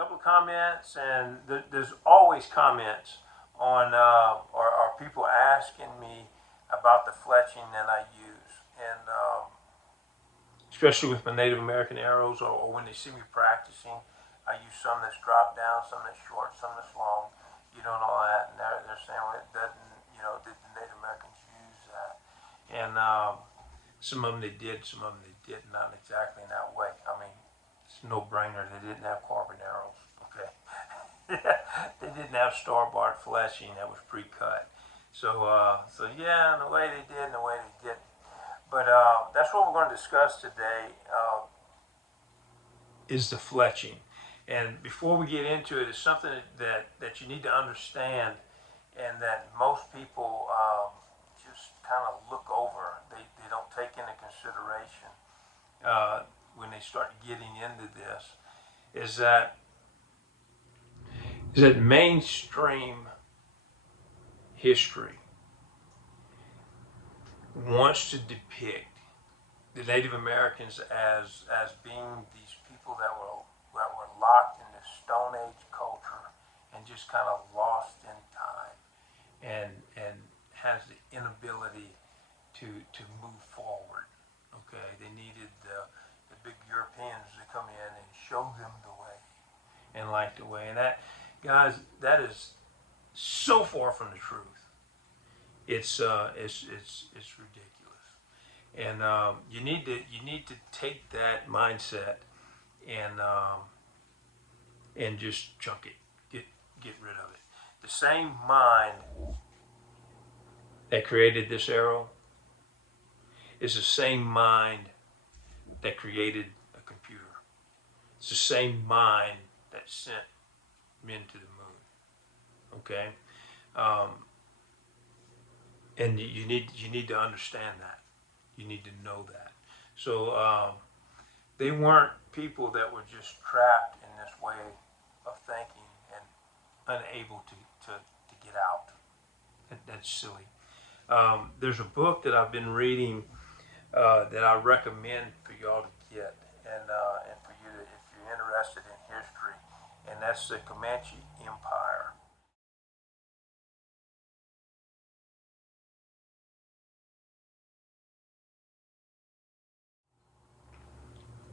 couple of comments, and there's always comments on, or people asking me about the fletching that I use, and especially with my Native American arrows, or when they see me practicing, I use some that's drop down, some that's short, some that's long, and all that, and they're saying, well, it doesn't, did the Native Americans use that? And some of them they did, some of them they did not exactly in that way. I mean, it's a no-brainer. They didn't have carbon arrows, okay? They didn't have star-barred fletching that was pre-cut. So yeah, in the way they did, and the way they didn't. But that's what we're going to discuss today, is the fletching. And before we get into it, it's something that you need to understand, and that most people just kind of look over. They don't take into consideration when they start getting into this, is that mainstream history wants to depict the Native Americans as being these people that were locked in this Stone Age culture and just kind of lost in time, and has the inability to move forward. Okay, they needed the big Europeans to come in and show them the way and light the way, and that, guys, that is so far from the truth. It's ridiculous, and you need to take that mindset and just chunk it, get rid of it. The same mind that created this arrow is the same mind that created a computer. It's the same mind that sent men to the moon. Okay, um, and you need to understand that. You need to know that. So they weren't people that were just trapped in this way of thinking and unable to get out. That's silly. There's a book that I've been reading that I recommend for y'all to get, and for you to, if you're interested in history, and that's the Comanche Empire.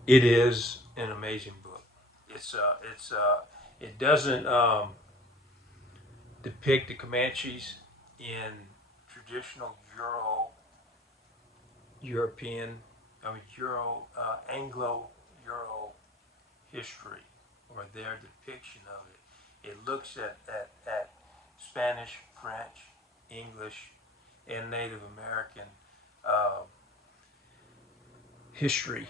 It is an amazing book. It doesn't depict the Comanches in traditional European, I mean Anglo-Euro history, or their depiction of it. It looks at Spanish, French, English, and Native American uh, history,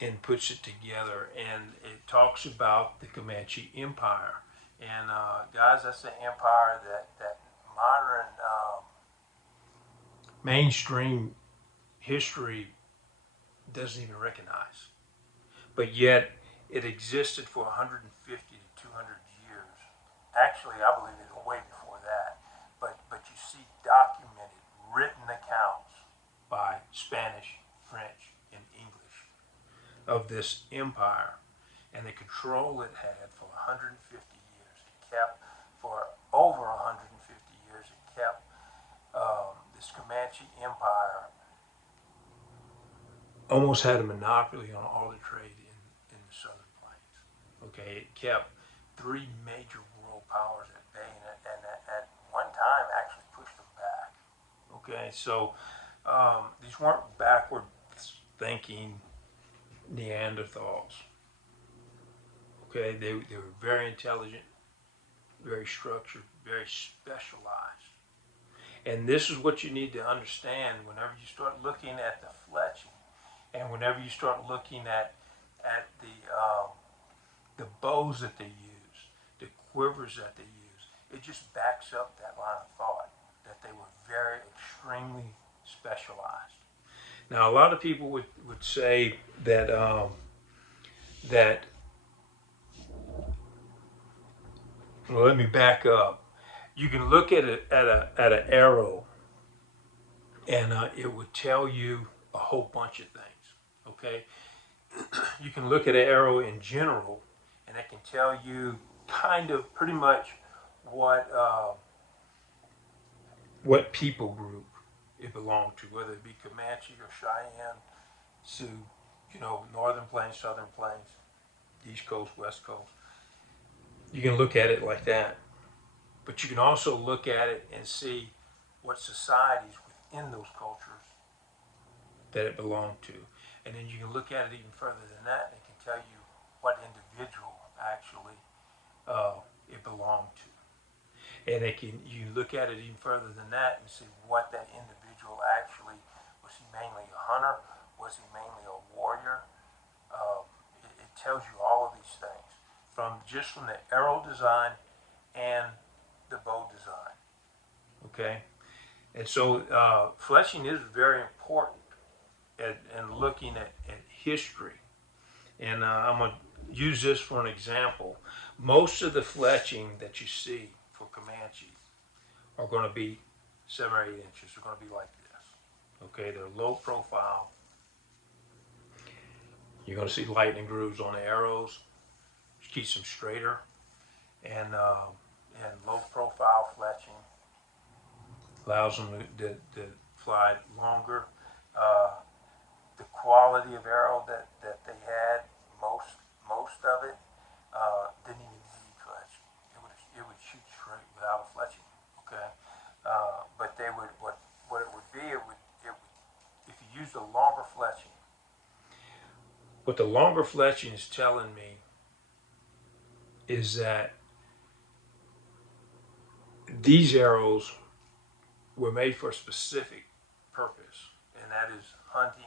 and puts it together, and it talks about the Comanche Empire. And guys, that's the empire that modern mainstream history doesn't even recognize. But yet it existed for 150 to 200 years. Actually, I believe it's way before that. But you see documented, written accounts by Spanish, French, and English of this empire, and the control it had for 150 years. It kept for over 150 years. It kept this Comanche Empire almost had a monopoly on all the trade in the Southern Plains. Okay, it kept three major world powers at bay, and at one time actually pushed them back. Okay, so these weren't backward thinking Neanderthals. Okay, they were very intelligent, very structured, very specialized. And this is what you need to understand whenever you start looking at the fletching, and whenever you start looking at the bows that they use, the quivers that they use. It just backs up that line of thought that they were very extremely specialized. Now, a lot of people would say that well, let me back up. You can look at an arrow, and it would tell you a whole bunch of things. Okay, you can look at an arrow in general, tell you kind of pretty much what what people group it belonged to, whether it be Comanche or Cheyenne, Sioux, you know, Northern Plains, Southern Plains, East Coast, West Coast. You can look at it like that, but you can also look at it and see what societies within those cultures that it belonged to. And then you can look at it even further than that, and it can tell you what individual actually it belonged to. And it can, you look at it even further than that and see what that individual actually, was he mainly a hunter? Was he mainly a warrior? It tells you all of these things from the arrow design and the bow design. Okay, and so fletching is very important at looking at history. And I'm going to use this for an example. Most of the fletching that you see for Comanche are going to be 7 or 8 inches. They're going to be like this. Okay, they're low profile. You're going to see lightning grooves on the arrows, which keeps them straighter, and low profile fletching allows them to fly longer. The quality of arrow that they had, most of it didn't even need fletching. It would shoot straight without a fletching. Okay, but they would what it would be it would if you used a longer fletching. What the longer fletching is telling me is that these arrows were made for a specific purpose, and that is hunting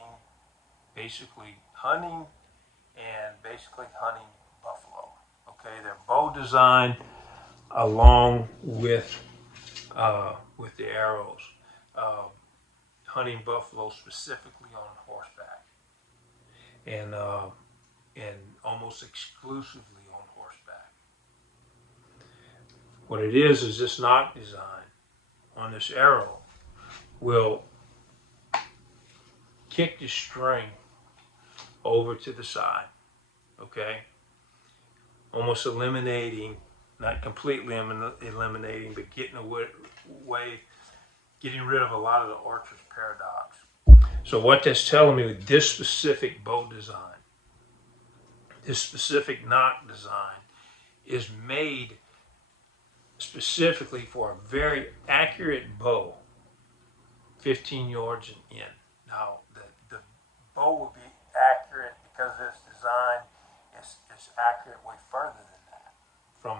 buffalo. Okay, they're bow designed along with the arrows, uh, hunting buffalo specifically on horseback, and and almost exclusively on horseback. What it is this knock design on this arrow will kick the string over to the side, okay? Almost eliminating, not completely eliminating, but getting rid of a lot of the archer's paradox. So what that's telling me with this specific bow design, this specific knock design is made specifically for a very accurate bow, 15 yards and in. Now, the bow will be accurate because this design is accurate way further than that, from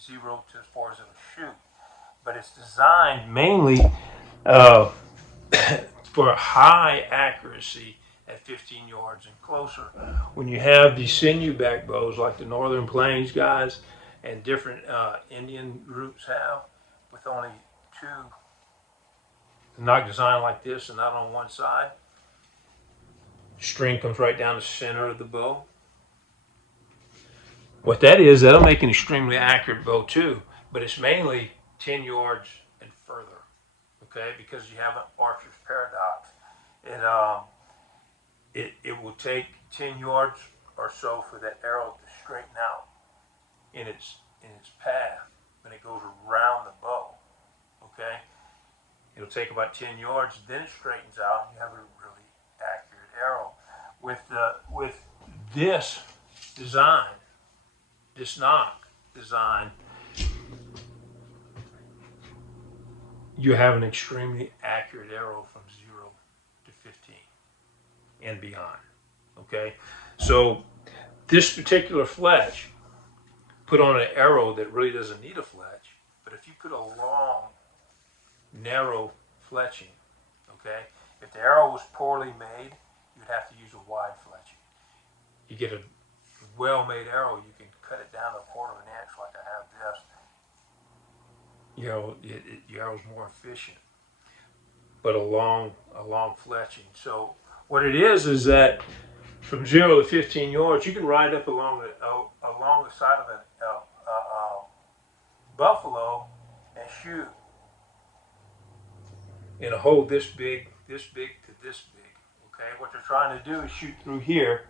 0 to as far as it'll shoot. But it's designed mainly uh, for high accuracy at 15 yards and closer. When you have these sinew back bows like the Northern Plains guys and different Indian groups have, with only two, not designed like this and not on one side, string comes right down the center of the bow. What that is, that'll make an extremely accurate bow too, but it's mainly 10 yards and further, okay, because you have an archer's paradox. It will take 10 yards or so for that arrow to straighten out in its path when it goes around the bow, okay? It'll take about 10 yards, then it straightens out, and you have a really accurate arrow. With this design, this knock design, you have an extremely accurate arrow from 0 to 15 and beyond, okay? So this particular fletch put on an arrow that really doesn't need a fletch, but if you put a long, narrow fletching, okay? If the arrow was poorly made, you'd have to use a wide fletching. You get a well-made arrow, you can cut it down to 1/4 inch like I have this. You know, your arrow's more efficient, but a long fletching. So what it is that from 0 to 15 yards, you can ride up along the side of a buffalo and shoot in a hole this big to this big. Okay, what they're trying to do is shoot through here,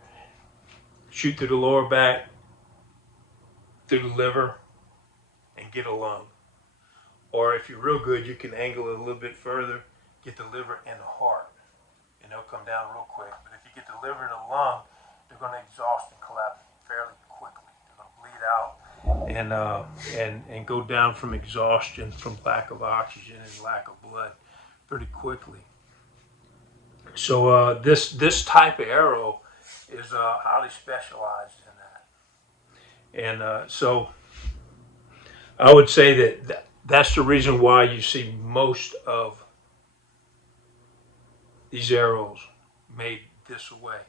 shoot through the lower back through the liver and get a lung. Or if you're real good, you can angle it a little bit further, get the liver and the heart, and they'll come down real quick. But if you get the liver and the lung, they're going to exhaust and collapse fairly quickly. They're going to bleed out and go down from exhaustion, from lack of oxygen and lack of blood, pretty quickly. So this type of arrow is highly specialized in that, and so I would say that's the reason why you see most of these arrows made this way.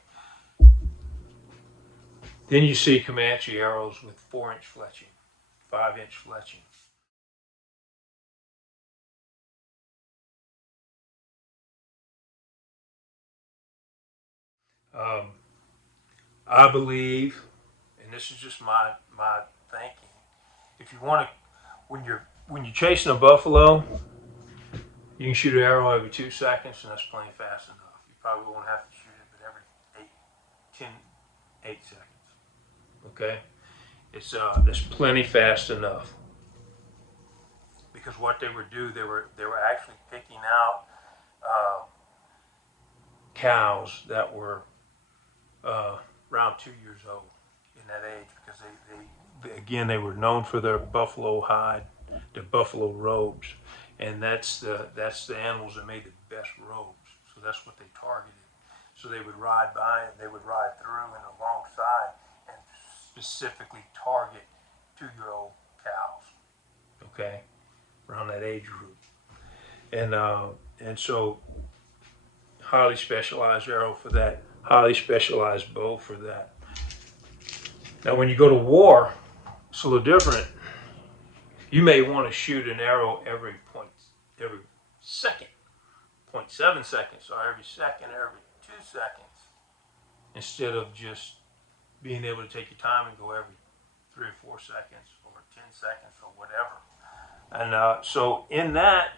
Then you see Comanche arrows with 4-inch fletching, 5-inch fletching. Um, I believe, and this is just my thinking, if you want to, when you're chasing a buffalo, you can shoot an arrow every 2 seconds, and that's plenty fast enough. You probably won't have to shoot it, but every 8 seconds. Okay, it's plenty fast enough, because what they would do, they were actually picking out uh, cows that were around 2 years old in that age, because they again, they were known for their buffalo hide, their buffalo robes, and that's the animals that made the best robes. So that's what they targeted. So they would ride by and they would ride through and alongside and specifically target 2-year-old cows. Okay, around that age group, and so highly specialized arrow for that, highly specialized bow for that. Now, when you go to war, it's a little different. You may want to shoot an arrow every second, 0.7 seconds, or every second, every 2 seconds, instead of just being able to take your time and go every 3 or 4 seconds, or 10 seconds, or whatever. And so in that,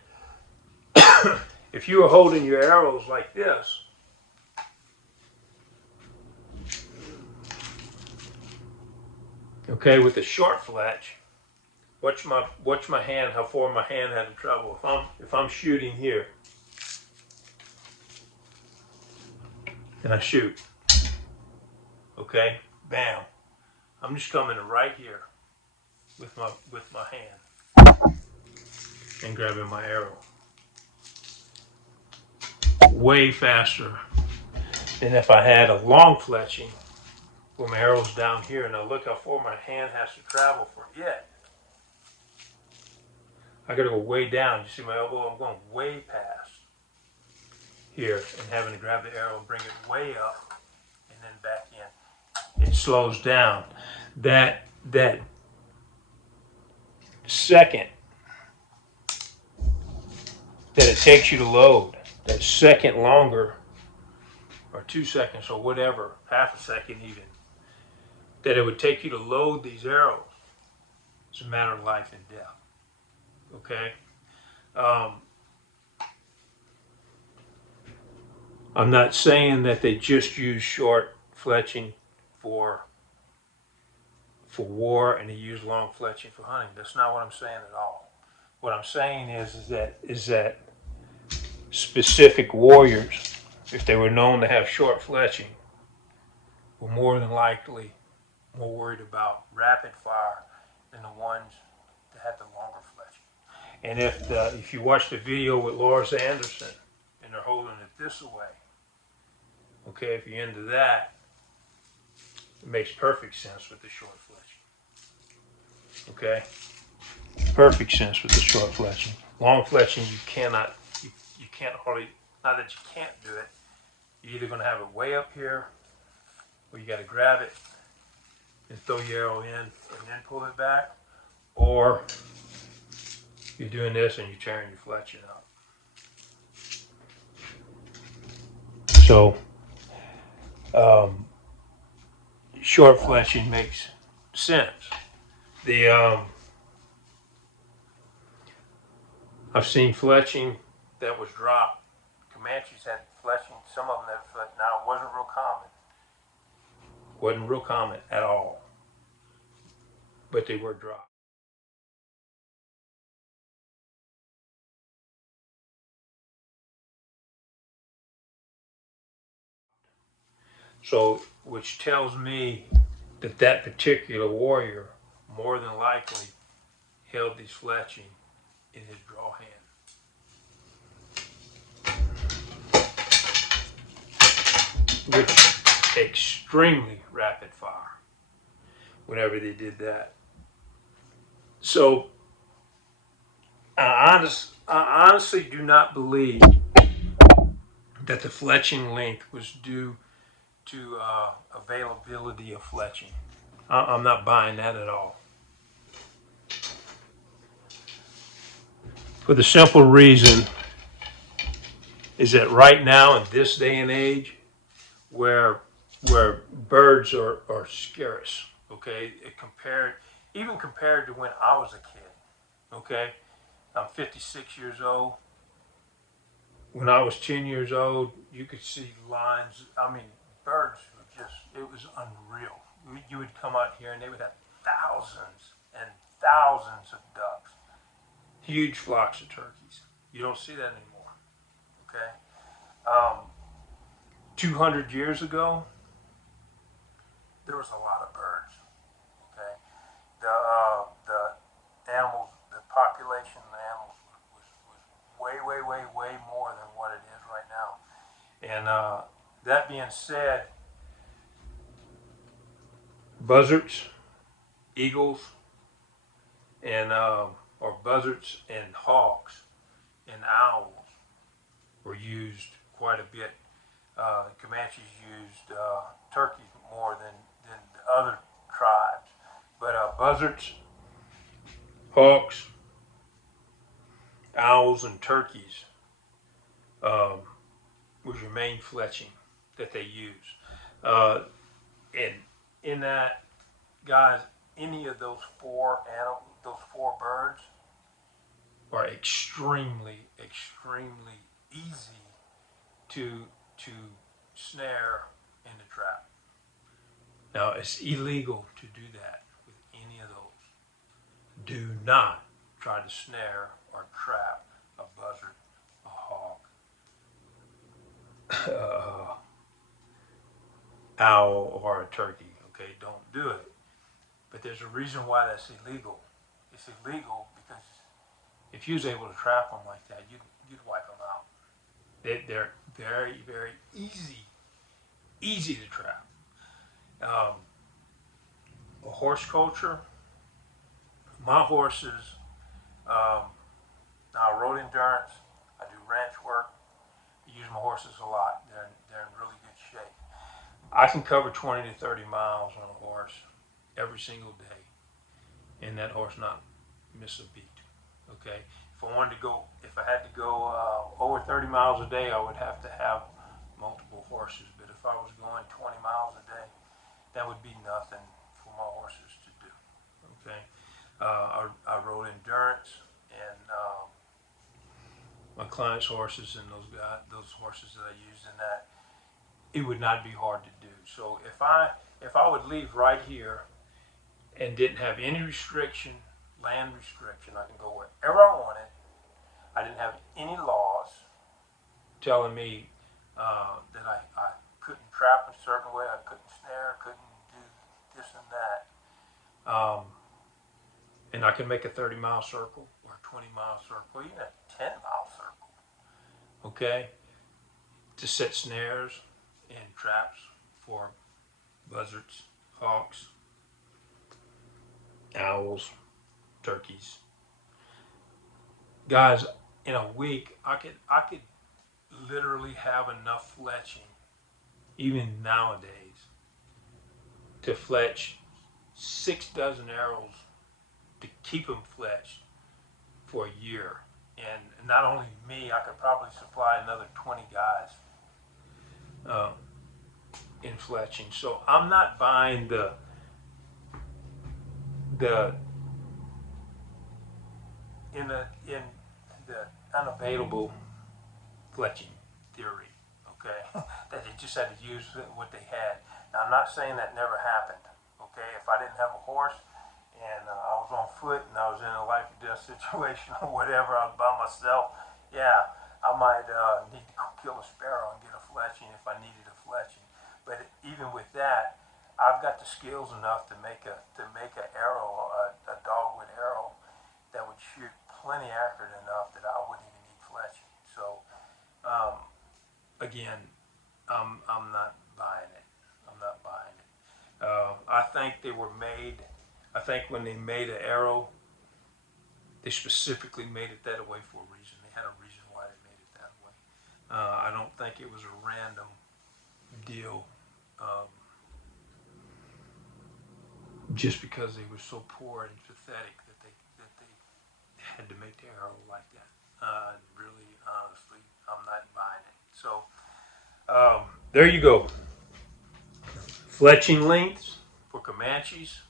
if you are holding your arrows like this, okay, with a short fletch, watch my hand, how far my hand had to travel. If I'm shooting here and I shoot, okay, bam, I'm just coming right here with my hand and grabbing my arrow. Way faster than if I had a long fletching where my arrow's down here. Now look how far my hand has to travel for it. I gotta go way down. You see my elbow? I'm going way past here and having to grab the arrow and bring it way up and then back in. It slows down. That second that it takes you to load, that second longer, or 2 seconds or whatever, half a second even, that it would take you to load these arrows, it's a matter of life and death. Okay? I'm not saying that they just use short fletching for war and they use long fletching for hunting. That's not what I'm saying at all. What I'm saying is that specific warriors, if they were known to have short fletching, were more than likely more worried about rapid fire than the ones that had the longer fletching. And if you watch the video with Lars Anderson and they're holding it this way, okay, if you're into that, it makes perfect sense with the short fletching. Okay, perfect sense with the short fletching. Long fletching, you cannot, you can't hardly. Not that you can't do it. You're either going to have it way up here, or you got to grab it and throw your arrow in and then pull it back, or you're doing this and you're tearing your fletching up. So short fletching makes sense. I've seen fletching that was dropped. Comanches had fletching, some of them that fletched. Now, it wasn't real common. Wasn't real common at all. but they were dropped. So, which tells me that that particular warrior more than likely held these fletching in his draw hand, which extremely rapid fire whenever they did that. So I honestly do not believe that the fletching length was due to availability of fletching. I'm not buying that at all. For the simple reason is that right now in this day and age, where birds are scarce, okay, even compared to when I was a kid, okay, I'm 56 years old. When I was 10 years old, you could see lines. I mean, birds were just, it was unreal. You would come out here and they would have thousands and thousands of ducks, huge flocks of turkeys. You don't see that anymore, okay? Um, 200 years ago, there was a lot of birds, okay? The animals, the population of the animals was way, way, way, way more than what it is right now. And that being said, buzzards, eagles, and or buzzards and hawks and owls were used quite a bit. Comanches used turkeys more than the other tribes, but buzzards, hawks, owls, and turkeys um, was your main fletching that they used. And in that, guys, any of those four birds are extremely, extremely easy to snare in the trap. Now, it's illegal to do that with any of those. Do not try to snare or trap a buzzard, a hawk, a owl, or a turkey. Okay, don't do it. But there's a reason why that's illegal. It's illegal because if you was able to trap them like that, you'd wipe them out. They're very, very easy to trap. Um, a horse culture, my horses, um, now I rode endurance, I do ranch work, I use my horses a lot. They're in really good shape. I can cover 20 to 30 miles on a horse every single day, and that horse not miss a beat. Okay, if I had to go over 30 miles a day, I would have to have multiple horses. But if I was going 20 miles a day, that would be nothing for my horses to do. Okay, I rode endurance, and my clients' horses and those horses that I used in that, it would not be hard to do. So if I would leave right here and didn't have any restriction, land restriction, I can go wherever I wanted. I didn't have any laws telling me that I couldn't trap a certain way, I couldn't snare, couldn't do this and that. And I can make a 30-mile circle or a 20-mile circle, even a 10-mile circle, okay, to set snares and traps for buzzards, hawks, owls, turkeys. Guys, in a week, I could literally have enough fletching, even nowadays, to fletch 6 dozen arrows to keep them fletched for a year. And not only me, I could probably supply another 20 guys uh, in fletching. So I'm not buying the in the unavailable fletching theory. Okay, that they just had to use what they had. Now I'm not saying that never happened. Okay, if I didn't have a horse and I was on foot and I was in a life or death situation or whatever, I was by myself, yeah, I might need to go kill a sparrow and get a fletching if I needed a fletching. But even with that, I've got the skills enough to make a arrow, a dogwood arrow that would shoot plenty accurate enough that I wouldn't even need fletching. So um, again, I'm not buying it. I'm not buying it. I think they were made. I think when they made an arrow, they specifically made it that way for a reason. They had a reason why they made it that way. I don't think it was a random deal, um, just because they were so poor and pathetic that they had to make the arrow like that. Really, honestly, I'm not buying it. So there you go. Fletching lengths for Comanches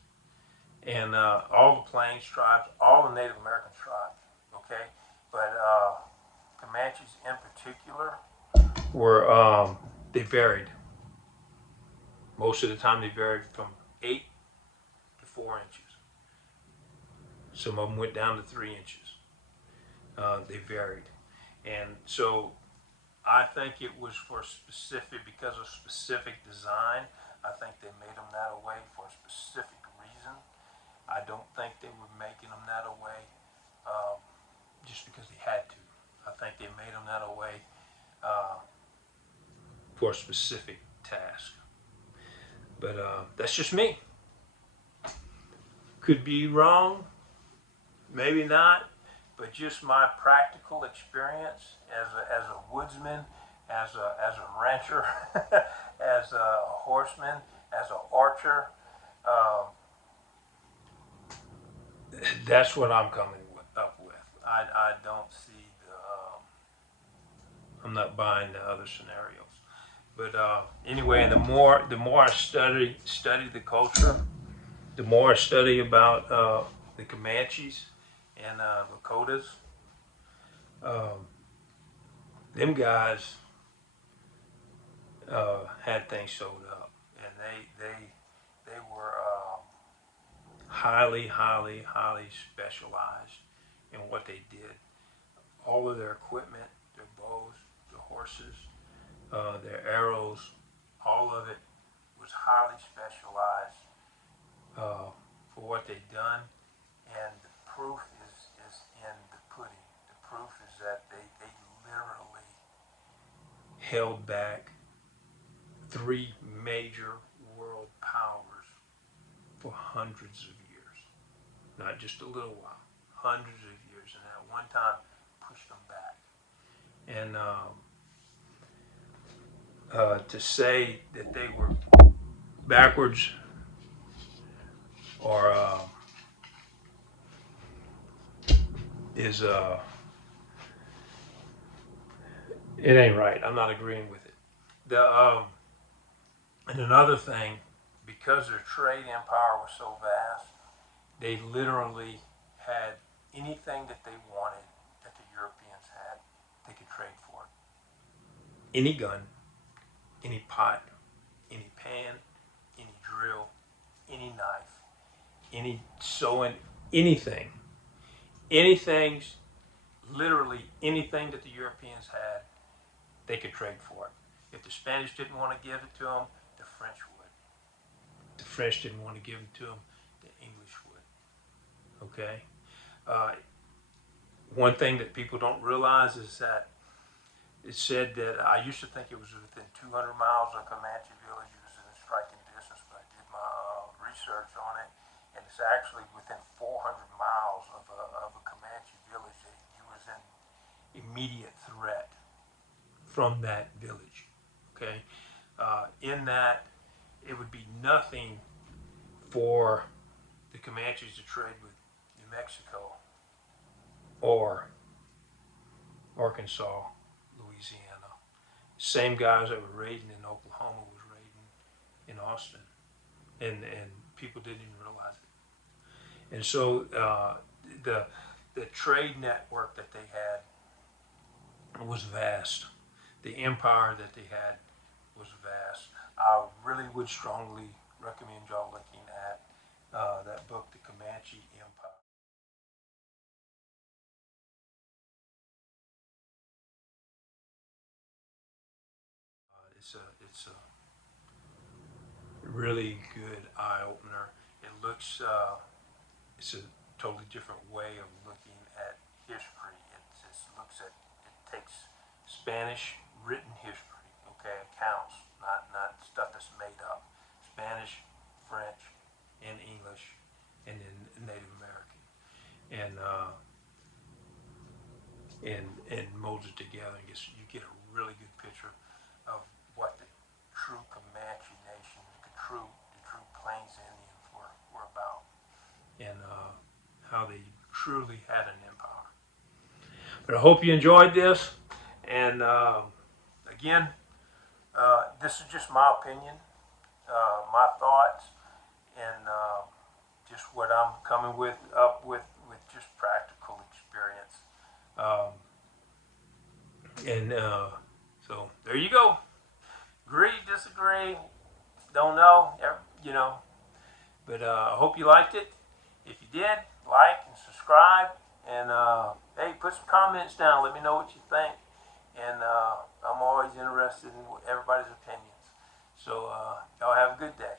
and all the Plains tribes, all the Native American tribes. Okay, but Comanches in particular were they varied. Most of the time, they varied from 8 to 4 inches. Some of them went down to 3 inches. They varied, and so I think it was for specific because of specific design. I think they made them that way for a specific reason. I don't think they were making them that way um, just because they had to. I think they made them that way uh, for a specific task. But that's just me. Could be wrong, maybe not, but just my practical experience as a woodsman, as a rancher, as a horseman, as an archer. Um, that's what I'm coming up with. I don't see the. I'm not buying the other scenarios. But anyway, the more I study the culture, the more I study about the Comanches and Lakotas. Um, them guys had things sewed up, and they were highly specialized in what they did. All of their equipment, their bows, their horses, their arrows, all of it was highly specialized for what they'd done. And the proof is in the pudding. The proof is that they literally held back three major world powers for hundreds of years. Not just a little while, hundreds of years. And at one time, pushed them back. And to say that they were backwards or is it ain't right. I'm not agreeing with it. The and another thing, because their trade empire was so vast, they literally had anything that they wanted that the Europeans had. They could trade for it. Any gun, any pot, any pan, any drill, any knife, any sewing, anything, anything, literally anything that the Europeans had, they could trade for it. If the Spanish didn't want to give it to them, the French would. The French didn't want to give it to them, the English would. Okay. Uh, one thing that people don't realize is that it said that I used to think it was within 200 miles of Comanche village. It was in striking distance, but I did my research on it, and it's actually within 400 miles of a Comanche village. He was in immediate threat from that village. Okay, in that it would be nothing for the Comanches to trade with New Mexico or Arkansas, Louisiana. Same guys that were raiding in Oklahoma was raiding in Austin, and people didn't even realize it. And so the the trade network that they had was vast. The empire that they had was vast. I really would strongly recommend y'all looking at that book, The Comanche it's a really good eye opener. It looks it's a totally different way of looking at history. It looks at, it takes Spanish written history, okay, accounts, not stuff that's made up. Spanish, French, and English, and then Native American, and and molds it together, and you get a really good picture of what the true Comanche nation, the true Plains Indians were about, and how they truly had an empire. But I hope you enjoyed this, and again, this is just my opinion, my thoughts, and just what I'm coming with just practical experience. Um, and so there you go. Agree, disagree, don't know, you know. But I hope you liked it. If you did, like and subscribe. And hey, put some comments down. Let me know what you think. And I'm always interested in everybody's opinions. So y'all have a good day.